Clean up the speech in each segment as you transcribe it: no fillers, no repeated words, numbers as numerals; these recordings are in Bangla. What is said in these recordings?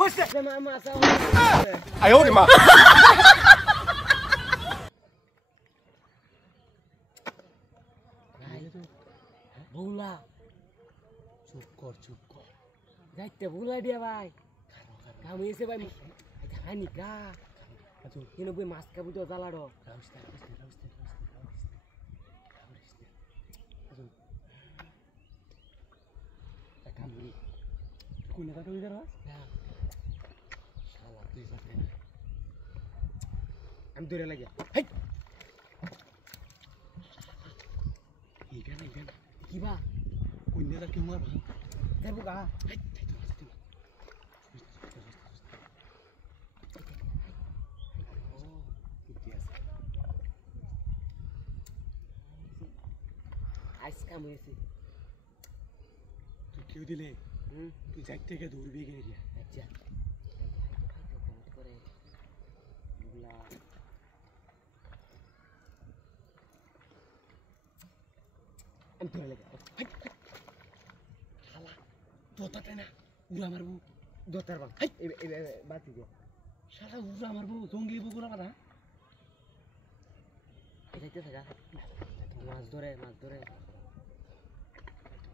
হইছে মামা চাও 哎呦我的妈 বউলা চুপ কর যাইতে বউলা দিয়া ভাই কাম হইছে ভাই হানি কা কেন বই মাছ কাবু তো জ্বালাড়ো কোনে কাটা হই দাঁড়া শালা তুই সাথে আমি দৌড়ে লাগিয়া হেই এইখানে কি বা কোনে কাটা কেউ মারবা দেবো গা আইস কাম হয়েছে তুই কেউ দিলে তুই যাই থেকে দৌড়বি গিয়ে রিয়া আচ্ছা করে বুলা আমি ধরে লাগে শালা তোতাতে না উড়া মারবো দোতার বাল বাতি দে শালা উড়া মারবো জঙ্গলি বগুড়া মারা এটাইতে থাকা মাছ ধরে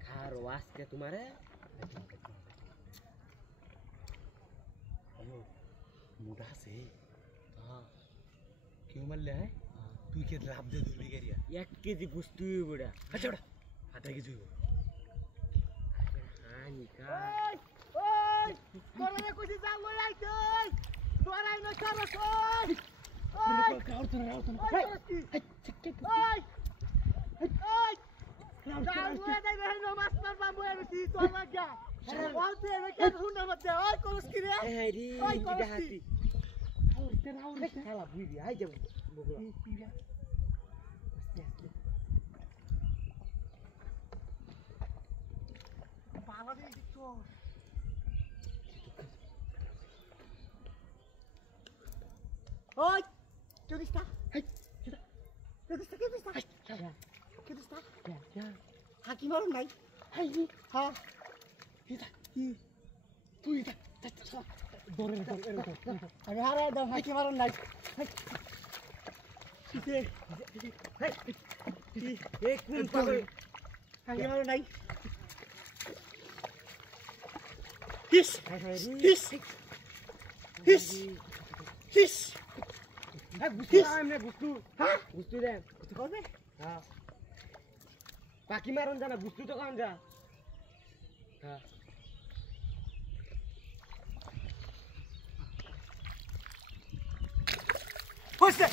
খারো আজকে তোমারে হ্যালো মুডা আছে হ্যাঁ কেউ মারলে হ্যাঁ তুই কে লাভ দে দৌড়বি গিয়ে রিয়া 1 কেজি বস্তু বড়া আচ্ছা ওটা আধা কেজি হইব হানি কা ওই তোরা কইছিস যা লই আইতে তোরাই না সারস ওই ওই কাউর তো ওই যাও লই যাই রে নো মাছ মারবা মই আছি তোর লাগা ওতে রেখে হুন্ডা মতে ওই করস কি রে এই রে ওই করস এটা কি হাতি শালা বুইবি আই যাব বগুড়া পালা দিয়ে দিছো ওই কেউ দিস না কেউ দিস না হাকি মারুন নাই হ্যাঁ তুই আমি হারাই দাম হাকি মারুন নাই এই কোন পাগল হাকি মারুন নাই হিস হিস হিস হিস বুঝতে আমনে বুঝতু হ্যাঁ বুঝতু দে বুঝতে পারবে হ্যাঁ পাখি মারন জানা বুঝতু তো কান যা হ্যাঁ হইছে